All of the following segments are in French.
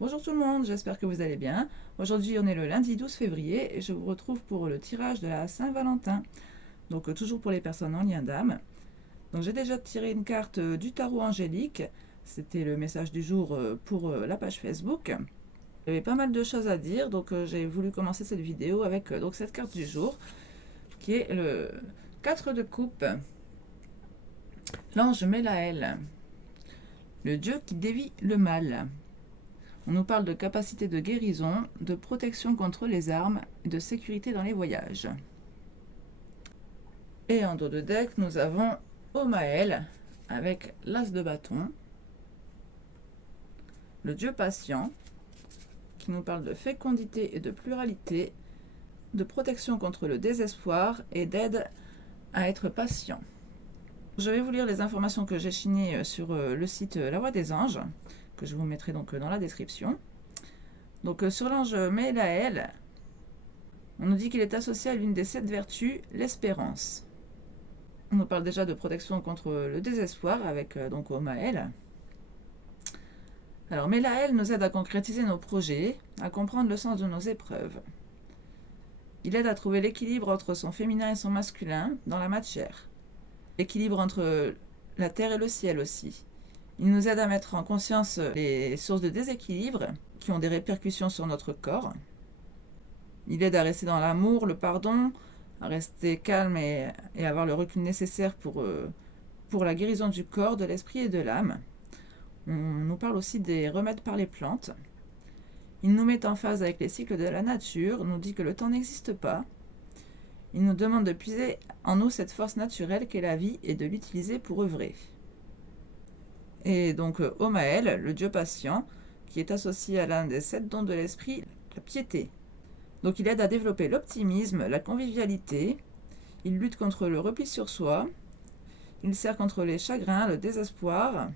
Bonjour tout le monde, j'espère que vous allez bien. Aujourd'hui on est le lundi 12 février et je vous retrouve pour le tirage de la Saint-Valentin. Donc toujours pour les personnes en lien d'âme. Donc j'ai déjà tiré une carte du tarot angélique. C'était le message du jour pour la page Facebook. Il y avait pas mal de choses à dire, donc j'ai voulu commencer cette vidéo avec donc cette carte du jour qui est le 4 de coupe. L'ange Mélaël, le dieu qui dévie le mal. On nous parle de capacité de guérison, de protection contre les armes et de sécurité dans les voyages. Et en dos de deck, nous avons Omaël avec l'as de bâton, le dieu patient, qui nous parle de fécondité et de pluralité, de protection contre le désespoir et d'aide à être patient. Je vais vous lire les informations que j'ai chignées sur le site La Voix des Anges, que je vous mettrai donc dans la description. Donc sur l'ange Mélaël, on nous dit qu'il est associé à l'une des 7 vertus, l'espérance. On nous parle déjà de protection contre le désespoir avec donc Omaël. Alors Mélaël nous aide à concrétiser nos projets, à comprendre le sens de nos épreuves. Il aide à trouver l'équilibre entre son féminin et son masculin dans la matière. L'équilibre entre la terre et le ciel aussi. Il nous aide à mettre en conscience les sources de déséquilibre qui ont des répercussions sur notre corps. Il aide à rester dans l'amour, le pardon, à rester calme et avoir le recul nécessaire pour la guérison du corps, de l'esprit et de l'âme. On nous parle aussi des remèdes par les plantes. Il nous met en phase avec les cycles de la nature, nous dit que le temps n'existe pas. Il nous demande de puiser en nous cette force naturelle qu'est la vie et de l'utiliser pour œuvrer. Et donc Omaël, le dieu patient, qui est associé à l'un des 7 dons de l'esprit, la piété. Donc il aide à développer l'optimisme, la convivialité, il lutte contre le repli sur soi, il sert contre les chagrins, le désespoir,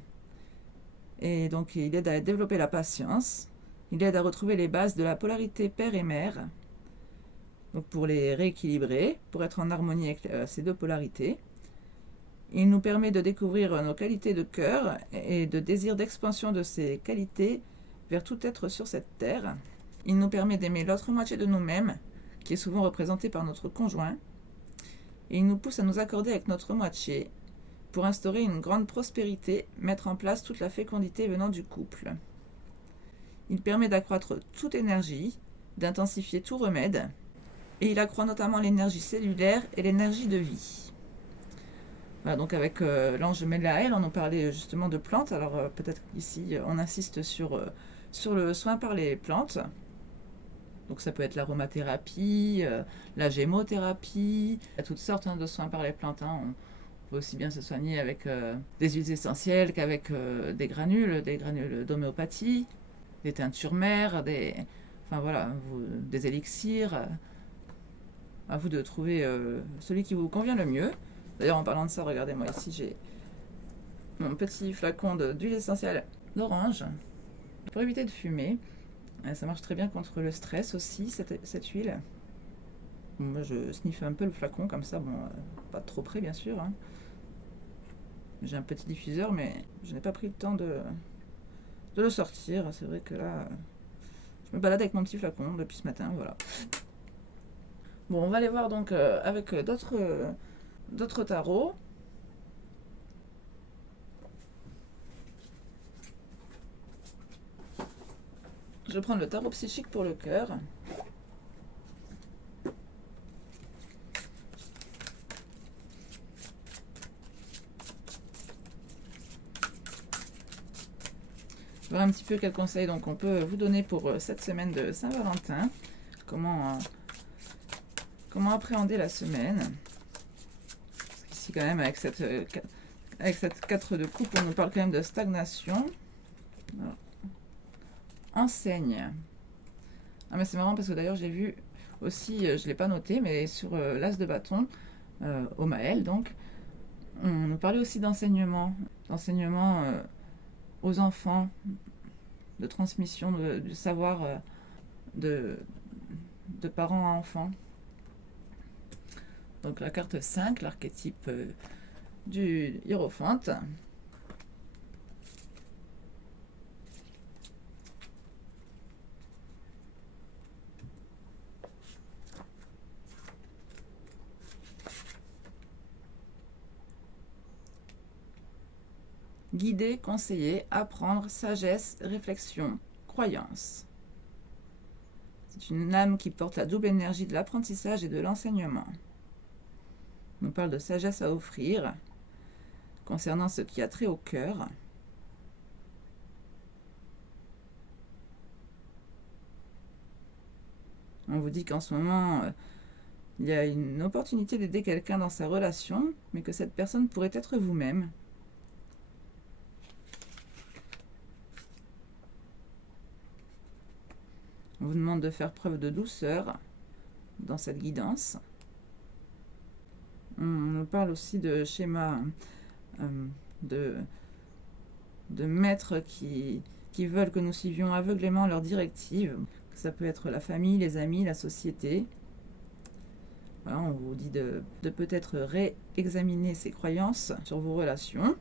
et donc il aide à développer la patience, il aide à retrouver les bases de la polarité père et mère, donc pour les rééquilibrer, pour être en harmonie avec ces deux polarités. Il nous permet de découvrir nos qualités de cœur et de désir d'expansion de ces qualités vers tout être sur cette terre. Il nous permet d'aimer l'autre moitié de nous-mêmes, qui est souvent représentée par notre conjoint. Et il nous pousse à nous accorder avec notre moitié pour instaurer une grande prospérité, mettre en place toute la fécondité venant du couple. Il permet d'accroître toute énergie, d'intensifier tout remède, et il accroît notamment l'énergie cellulaire et l'énergie de vie. Voilà, donc avec l'ange Mélaël, on en parlait justement de plantes. Alors peut-être qu'ici on insiste sur le soin par les plantes. Donc ça peut être l'aromathérapie, la gémothérapie, il y a toutes sortes de soins par les plantes. On peut aussi bien se soigner avec des huiles essentielles qu'avec des granules d'homéopathie, des teintures mères, des élixirs. À vous de trouver celui qui vous convient le mieux. D'ailleurs, en parlant de ça, regardez-moi ici, j'ai mon petit flacon d'huile essentielle d'orange pour éviter de fumer. Ça marche très bien contre le stress aussi, cette huile. Moi, je sniffe un peu le flacon comme ça, pas trop près bien sûr. J'ai un petit diffuseur, mais je n'ai pas pris le temps de le sortir. C'est vrai que là, je me balade avec mon petit flacon depuis ce matin, voilà. Bon, on va aller voir donc avec d'autres tarots. Je vais prendre le tarot psychique pour le cœur. Voir un petit peu quels conseils donc on peut vous donner pour cette semaine de Saint-Valentin. Comment appréhender la semaine. Parce qu'ici quand même avec cette 4 de coupe, on nous parle quand même de stagnation. Alors, enseigne. Ah mais c'est marrant parce que d'ailleurs j'ai vu aussi, je ne l'ai pas noté, mais sur l'as de bâton, Omaël donc, on nous parlait aussi d'enseignement aux enfants, de transmission du savoir de parents à enfants. Donc la carte 5, l'archétype du hiérophante. Guider, conseiller, apprendre, sagesse, réflexion, croyance. C'est une âme qui porte la double énergie de l'apprentissage et de l'enseignement. On nous parle de sagesse à offrir, concernant ce qui a trait au cœur. On vous dit qu'en ce moment, il y a une opportunité d'aider quelqu'un dans sa relation, mais que cette personne pourrait être vous-même. On vous demande de faire preuve de douceur dans cette guidance. On nous parle aussi de schémas de maîtres qui veulent que nous suivions aveuglément leurs directives. Ça peut être la famille, les amis, la société. Voilà, on vous dit de peut-être réexaminer ces croyances sur vos relations.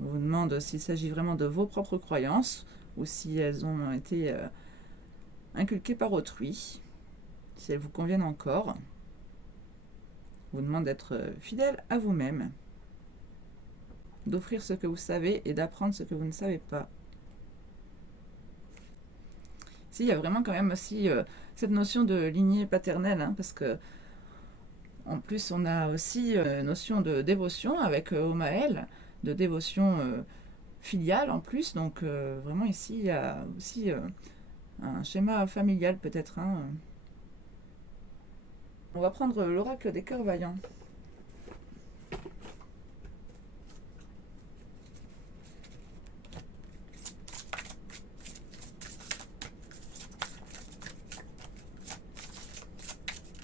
On vous demande s'il s'agit vraiment de vos propres croyances ou si elles ont été inculquées par autrui, si elles vous conviennent encore. On vous demande d'être fidèle à vous-même, d'offrir ce que vous savez et d'apprendre ce que vous ne savez pas. Ici, il y a vraiment quand même aussi cette notion de lignée paternelle, hein, parce que en plus, on a aussi notion de dévotion avec Omaël, de dévotion filiale en plus. Donc vraiment ici, il y a aussi un schéma familial peut-être. Hein. On va prendre l'oracle des cœurs vaillants.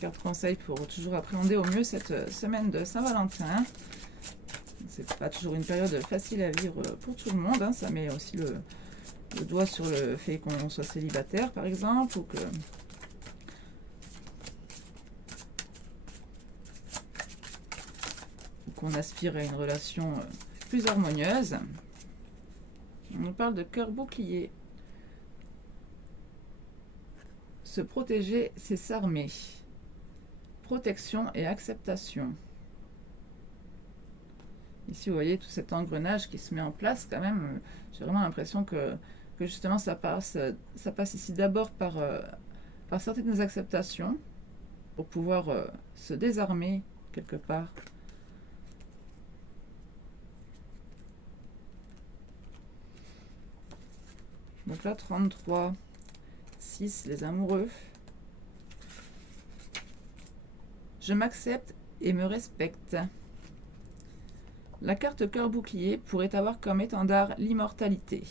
Carte conseil pour toujours appréhender au mieux cette semaine de Saint-Valentin. C'est pas toujours une période facile à vivre pour tout le monde. Hein. Ça met aussi le doigt sur le fait qu'on soit célibataire, par exemple, ou qu'on aspire à une relation plus harmonieuse. On nous parle de cœur bouclier. Se protéger, c'est s'armer. Protection et acceptation. Ici, vous voyez tout cet engrenage qui se met en place quand même. J'ai vraiment l'impression que justement ça passe ici d'abord par certaines acceptations pour pouvoir se désarmer quelque part. Donc là, 33, 6, les amoureux. Je m'accepte et me respecte. La carte cœur bouclier pourrait avoir comme étendard l'immortalité.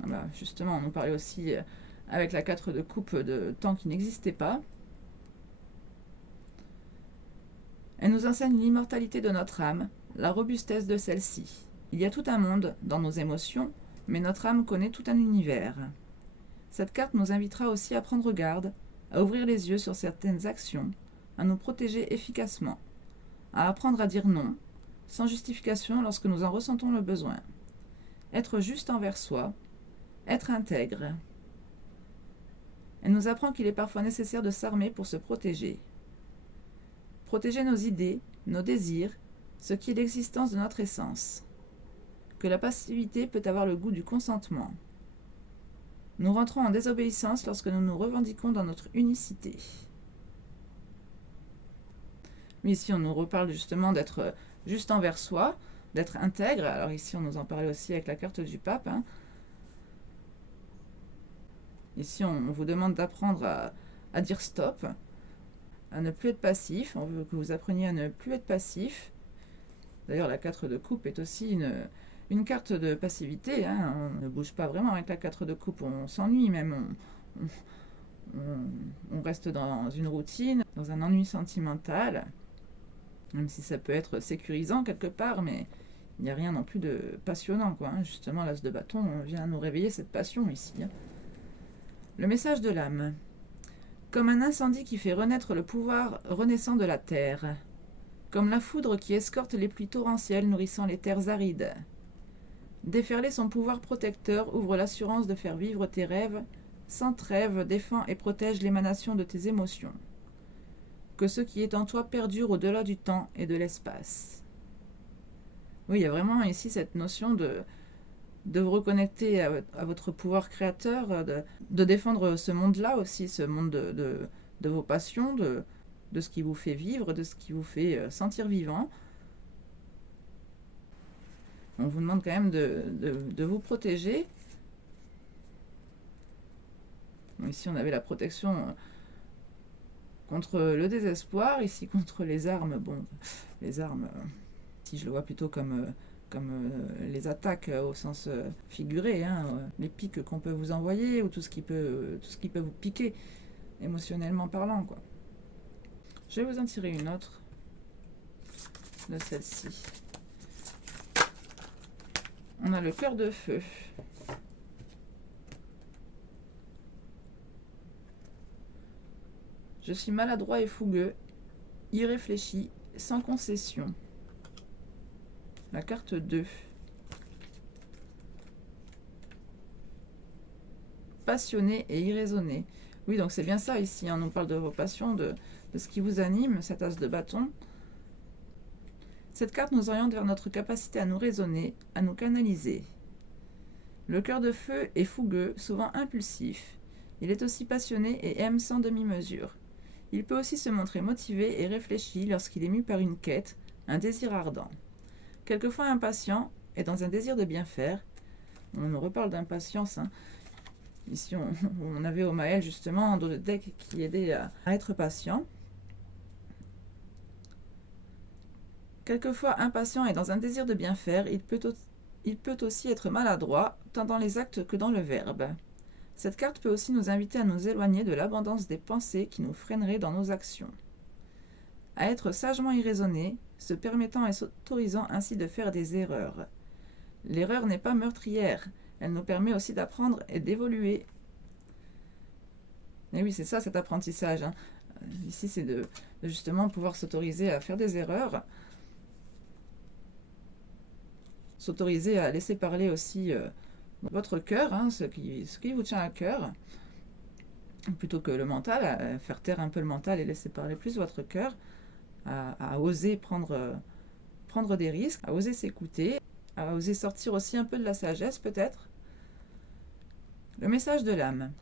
Voilà, justement, on nous parlait aussi avec la 4 de coupe de temps qui n'existait pas. Elle nous enseigne l'immortalité de notre âme, la robustesse de celle-ci. Il y a tout un monde dans nos émotions, mais notre âme connaît tout un univers. Cette carte nous invitera aussi à prendre garde, à ouvrir les yeux sur certaines actions, à nous protéger efficacement, à apprendre à dire non, sans justification lorsque nous en ressentons le besoin. Être juste envers soi, être intègre. Elle nous apprend qu'il est parfois nécessaire de s'armer pour se protéger. Protéger nos idées, nos désirs, ce qui est l'existence de notre essence. Que la passivité peut avoir le goût du consentement. Nous rentrons en désobéissance lorsque nous nous revendiquons dans notre unicité. Mais ici, on nous reparle justement d'être juste envers soi, d'être intègre. Alors ici, on nous en parlait aussi avec la carte du pape. Hein. Ici, on vous demande d'apprendre à dire stop, à ne plus être passif. On veut que vous appreniez à ne plus être passif. D'ailleurs, la 4 de coupe est aussi une carte de passivité. Hein. On ne bouge pas vraiment avec la 4 de coupe, on s'ennuie même. On reste dans une routine, dans un ennui sentimental, même si ça peut être sécurisant quelque part, mais il n'y a rien non plus de passionnant, quoi. Hein. Justement, l'as de bâton vient nous réveiller cette passion ici. Hein. Le message de l'âme. Comme un incendie qui fait renaître le pouvoir renaissant de la terre. Comme la foudre qui escorte les pluies torrentielles nourrissant les terres arides. Déferler son pouvoir protecteur ouvre l'assurance de faire vivre tes rêves, sans trêve défend et protège l'émanation de tes émotions. Que ce qui est en toi perdure au-delà du temps et de l'espace. Oui, il y a vraiment ici cette notion de vous reconnecter à votre pouvoir créateur, de défendre ce monde-là aussi, ce monde de vos passions, de ce qui vous fait vivre, de ce qui vous fait sentir vivant. On vous demande quand même de vous protéger. Bon, ici, on avait la protection contre le désespoir, ici contre les armes. Bon, les armes, si je le vois plutôt comme les attaques au sens figuré, hein, les piques qu'on peut vous envoyer ou tout ce qui peut vous piquer, émotionnellement parlant, quoi. Je vais vous en tirer une autre de celle-ci. On a le cœur de feu. Je suis maladroit et fougueux, irréfléchi, sans concession. La carte 2. Passionné et irraisonné. Oui, donc c'est bien ça ici. On nous parle de vos passions, de ce qui vous anime, cette as de bâton. Cette carte nous oriente vers notre capacité à nous raisonner, à nous canaliser. Le cœur de feu est fougueux, souvent impulsif. Il est aussi passionné et aime sans demi-mesure. Il peut aussi se montrer motivé et réfléchi lorsqu'il est mû par une quête, un désir ardent. Quelquefois impatient et dans un désir de bien faire. On nous reparle d'impatience, hein. Ici, on avait Omael justement dans le deck qui aidait à être patient. Quelquefois impatient et dans un désir de bien faire, il peut aussi être maladroit, tant dans les actes que dans le verbe. Cette carte peut aussi nous inviter à nous éloigner de l'abondance des pensées qui nous freineraient dans nos actions. À être sagement irraisonné, se permettant et s'autorisant ainsi de faire des erreurs. L'erreur n'est pas meurtrière, elle nous permet aussi d'apprendre et d'évoluer. Et oui, c'est ça cet apprentissage, hein. Ici, c'est de justement pouvoir s'autoriser à faire des erreurs, s'autoriser à laisser parler aussi votre cœur, hein, ce qui vous tient à cœur, plutôt que le mental, à faire taire un peu le mental et laisser parler plus votre cœur, à oser prendre des risques, à oser s'écouter, à oser sortir aussi un peu de la sagesse peut-être. Le message de l'âme.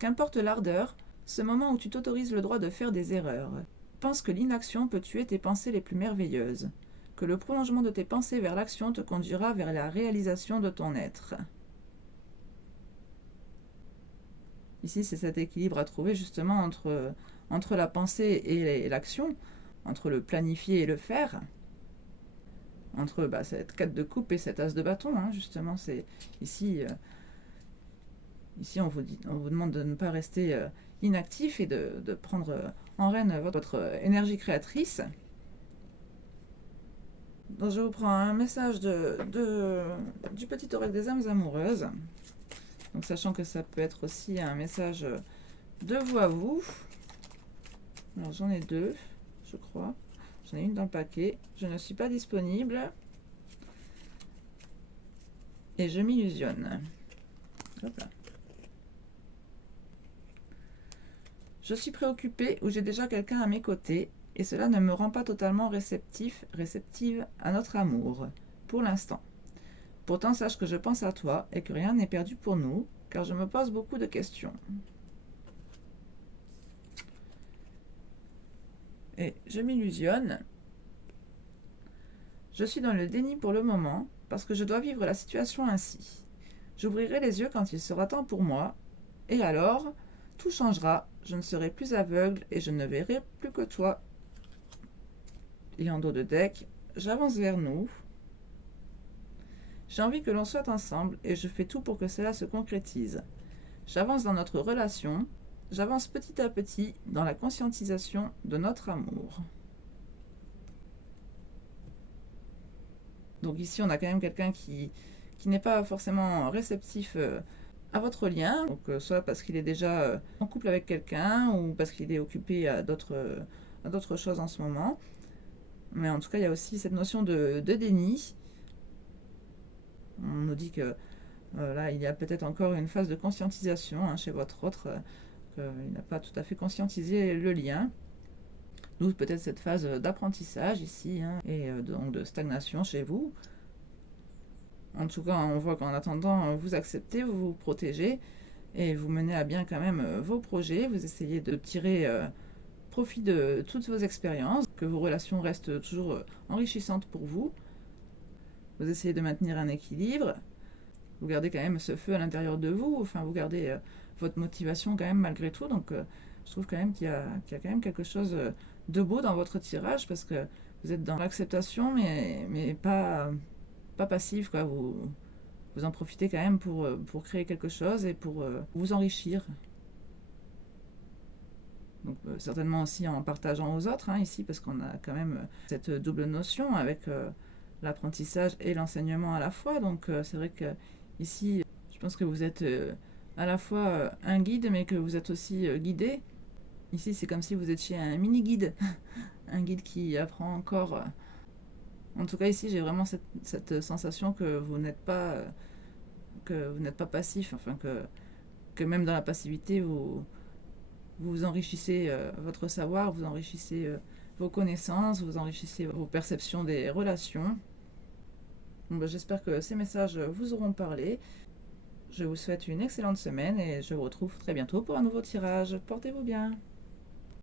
Qu'importe l'ardeur, ce moment où tu t'autorises le droit de faire des erreurs. Pense que l'inaction peut tuer tes pensées les plus merveilleuses, que le prolongement de tes pensées vers l'action te conduira vers la réalisation de ton être. Ici, c'est cet équilibre à trouver justement entre la pensée et l'action, entre le planifier et le faire, entre cette 4 de coupe et cette as de bâton, hein, justement. C'est ici on vous demande de ne pas rester inactif et de prendre en rêne votre énergie créatrice. Donc je vous prends un message du petit oracle des âmes amoureuses. Donc sachant que ça peut être aussi un message de vous à vous. Alors j'en ai deux, je crois. J'en ai une dans le paquet. Je ne suis pas disponible. Et je m'illusionne. Hop là. Je suis préoccupée ou j'ai déjà quelqu'un à mes côtés et cela ne me rend pas totalement réceptive à notre amour, pour l'instant. Pourtant, sache que je pense à toi et que rien n'est perdu pour nous, car je me pose beaucoup de questions. Et je m'illusionne. Je suis dans le déni pour le moment, parce que je dois vivre la situation ainsi. J'ouvrirai les yeux quand il sera temps pour moi, et alors, tout changera, je ne serai plus aveugle et je ne verrai plus que toi. Et en dos de deck, j'avance vers nous. J'ai envie que l'on soit ensemble et je fais tout pour que cela se concrétise. J'avance dans notre relation, j'avance petit à petit dans la conscientisation de notre amour. Donc ici, on a quand même quelqu'un qui n'est pas forcément réceptif à votre lien, donc soit parce qu'il est déjà en couple avec quelqu'un ou parce qu'il est occupé à d'autres choses en ce moment. Mais en tout cas, il y a aussi cette notion de déni. On nous dit que là, il y a peut-être encore une phase de conscientisation chez votre autre, qu'il n'a pas tout à fait conscientisé le lien. D'où peut-être cette phase d'apprentissage ici, et donc de stagnation chez vous. En tout cas, on voit qu'en attendant, vous acceptez, vous vous protégez et vous menez à bien quand même vos projets. Vous essayez de tirer profit de toutes vos expériences, que vos relations restent toujours enrichissantes pour vous. Vous essayez de maintenir un équilibre. Vous gardez quand même ce feu à l'intérieur de vous. Enfin, vous gardez votre motivation quand même malgré tout. Donc, je trouve quand même qu'il y a quand même quelque chose de beau dans votre tirage parce que vous êtes dans l'acceptation, mais pas passif, quoi. Vous en profitez quand même pour créer quelque chose et pour vous enrichir. Donc, certainement aussi en partageant aux autres, hein, ici, parce qu'on a quand même cette double notion avec l'apprentissage et l'enseignement à la fois. Donc, c'est vrai que ici, je pense que vous êtes à la fois un guide, mais que vous êtes aussi guidé. Ici, c'est comme si vous étiez un mini-guide, un guide qui apprend encore. En tout cas, ici, j'ai vraiment cette sensation que vous n'êtes pas passif, enfin que même dans la passivité, vous enrichissez votre savoir, vous enrichissez vos connaissances, vous enrichissez vos perceptions des relations. Bon, ben, j'espère que ces messages vous auront parlé. Je vous souhaite une excellente semaine et je vous retrouve très bientôt pour un nouveau tirage. Portez-vous bien.